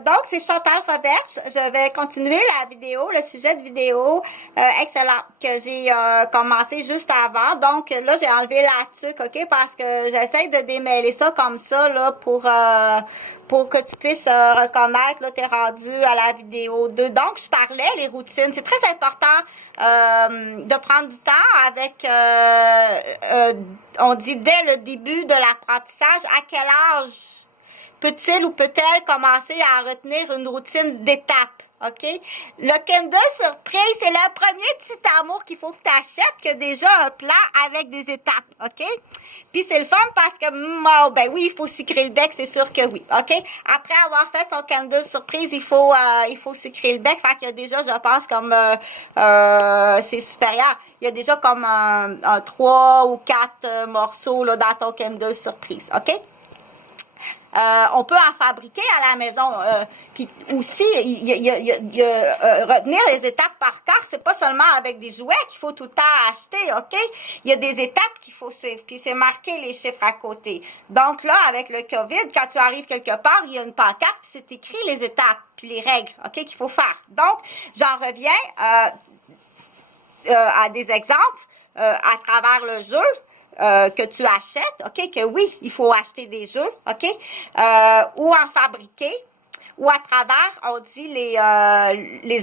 Donc, c'est Chantal Faberge. Je vais continuer la vidéo, le sujet de vidéo excellent que j'ai commencé juste avant. Donc, là, j'ai enlevé la tuque, OK? Parce que j'essaie de démêler ça comme ça, là, pour que tu puisses reconnaître, là, t'es rendu à la vidéo 2. Donc, je parlais, les routines. C'est très important de prendre du temps avec, on dit dès le début de l'apprentissage, à quel âge peut-il ou peut-elle commencer à retenir une routine d'étapes, OK? Le Kindle Surprise, c'est le premier petit amour qu'il faut que tu achètes, qui a déjà un plan avec des étapes, OK? Puis c'est le fun parce que, oh, ben oui, il faut sucrer le bec, c'est sûr que oui, OK? Après avoir fait son Kindle Surprise, il faut sucrer le bec, fait qu'il y a déjà, je pense, comme, c'est supérieur, il y a déjà comme un 3 ou 4 morceaux, là, dans ton Kindle Surprise, OK? On peut en fabriquer à la maison. Puis aussi, retenir les étapes par cœur, c'est pas seulement avec des jouets qu'il faut tout le temps acheter, OK? Il y a des étapes qu'il faut suivre, puis c'est marqué les chiffres à côté. Donc là, avec le COVID, quand tu arrives quelque part, il y a une pancarte, puis c'est écrit les étapes, puis les règles, OK, qu'il faut faire. Donc, j'en reviens à des exemples à travers le jeu. Que tu achètes, OK, que oui, il faut acheter des jeux, OK, ou en fabriquer, ou à travers, on dit, les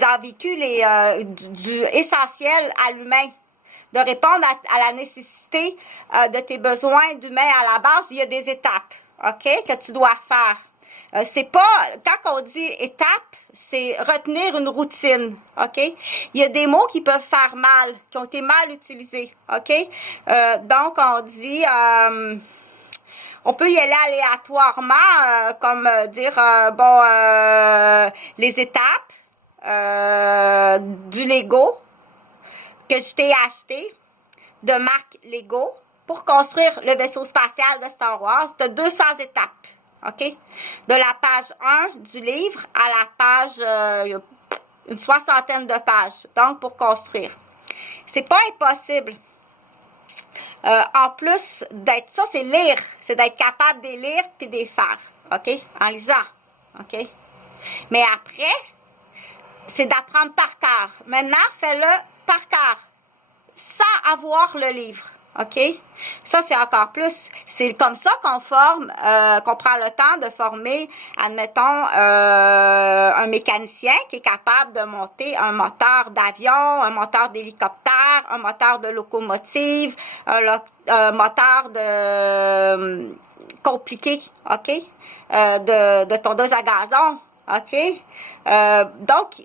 AVQ, du essentiel à l'humain, de répondre à la nécessité de tes besoins d'humain à la base, il y a des étapes, OK, que tu dois faire. C'est pas, quand on dit étape, c'est retenir une routine, OK? Il y a des mots qui peuvent faire mal, qui ont été mal utilisés, OK? Donc, on dit, on peut y aller aléatoirement, comme dire, les étapes du Lego que je t'ai acheté, de marque Lego, pour construire le vaisseau spatial de Star Wars, de 200 étapes. OK? De la page 1 du livre à la page, une soixantaine de pages. Donc, pour construire. C'est pas impossible. En plus d'être ça, c'est lire. C'est d'être capable de lire puis de les faire. OK? En lisant. OK? Mais après, c'est d'apprendre par cœur. Maintenant, fais-le par cœur. Sans avoir le livre. OK? Ça, c'est encore plus. C'est comme ça qu'on forme, qu'on prend le temps de former, admettons, un mécanicien qui est capable de monter un moteur d'avion, un moteur d'hélicoptère, un moteur de locomotive, un moteur de compliqué, OK? De tondeuse à gazon, OK? Donc,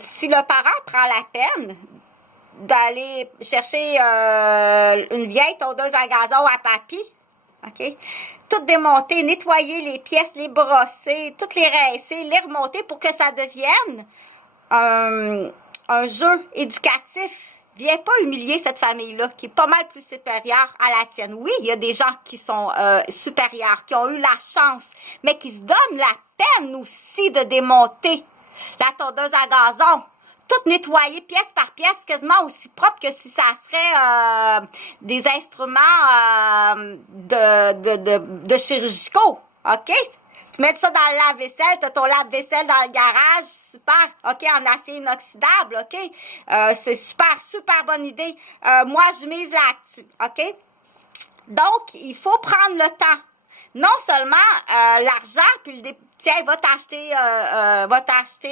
si le parent prend la peine d'aller chercher une vieille tondeuse à gazon à papy, OK? Tout démonter, nettoyer les pièces, les brosser, toutes les rincer, les remonter pour que ça devienne un jeu éducatif. Viens pas humilier cette famille-là, qui est pas mal plus supérieure à la tienne. Oui, il y a des gens qui sont supérieurs, qui ont eu la chance, mais qui se donnent la peine aussi de démonter la tondeuse à gazon. Tout nettoyer pièce par pièce, quasiment aussi propre que si ça serait des instruments de chirurgicaux, OK? Tu mets ça dans le lave-vaisselle, tu as ton lave-vaisselle dans le garage, super, OK, en acier inoxydable, OK? C'est super bonne idée. Moi, je mise là-dessus, OK? Donc, il faut prendre le temps. Non seulement l'argent, puis tiens, va t'acheter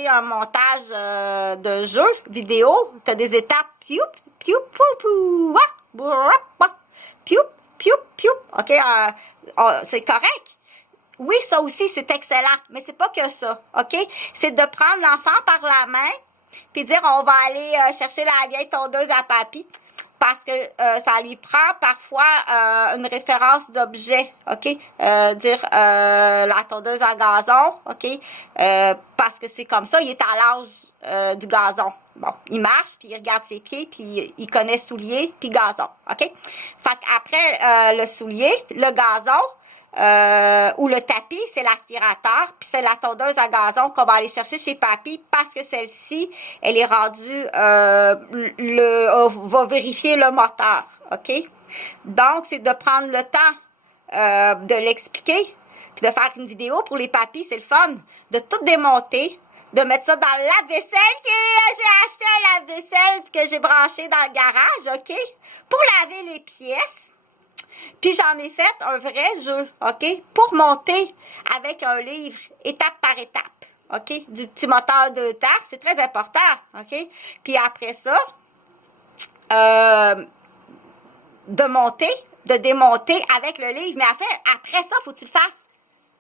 un montage de jeu vidéo. Tu as des étapes. OK, c'est correct. Oui, ça aussi, c'est excellent. Mais c'est pas que ça. OK? C'est de prendre l'enfant par la main puis dire, on va aller chercher la vieille tondeuse à papy. Parce que ça lui prend parfois une référence d'objet, OK? Dire la tondeuse à gazon, OK? Parce que c'est comme ça, il est à l'âge du gazon. Bon, il marche, puis il regarde ses pieds, puis il connaît soulier, puis gazon, OK? Fait qu'après le soulier, le gazon, ou le tapis, c'est l'aspirateur, puis c'est la tondeuse à gazon qu'on va aller chercher chez papy parce que celle-ci, elle est rendue, va vérifier le moteur, OK? Donc, c'est de prendre le temps de l'expliquer, Puis de faire une vidéo pour les papis, c'est le fun. De tout démonter, de mettre ça dans le lave-vaisselle. J'ai acheté un lave-vaisselle que j'ai branché dans le garage, OK? Pour laver les pièces. Puis j'en ai fait un vrai jeu, OK? Pour monter avec un livre, étape par étape, OK? Du petit moteur 2 temps, c'est très important, OK? Puis après ça, de monter, de démonter avec le livre. Mais après ça, faut que tu le fasses.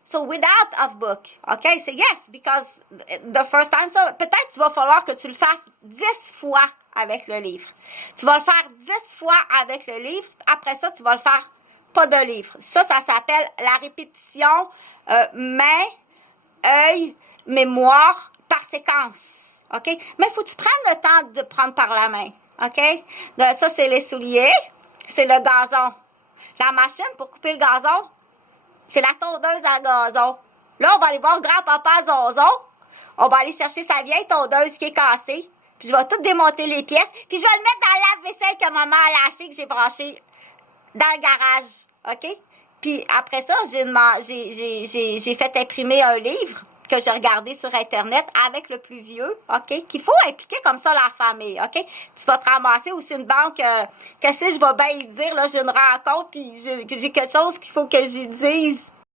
So, without a book, OK? C'est yes, because the first time, so, peut-être qu'il va falloir que tu le fasses 10 fois avec le livre. Tu vas le faire 10 fois avec le livre. Après ça, tu vas le faire pas de livre. Ça s'appelle la répétition main, œil, mémoire par séquence, OK? Mais il faut que tu prennes le temps de prendre par la main, OK? Donc, ça, c'est les souliers. C'est le gazon. La machine pour couper le gazon, c'est la tondeuse à gazon. Là, on va aller voir grand-papa Zonzon. On va aller chercher sa vieille tondeuse qui est cassée. Puis je vais tout démonter les pièces. Puis je vais le mettre dans la lave-vaisselle que maman a acheté, que j'ai branché dans le garage. OK? Puis après ça, j'ai fait imprimer un livre que j'ai regardé sur Internet avec le plus vieux, OK? Qu'il faut impliquer comme ça la famille, OK? Tu vas te ramasser aussi une banque, qu'est-ce que je vais bien y dire, là, j'ai une rencontre, puis j'ai quelque chose qu'il faut que j'y dise.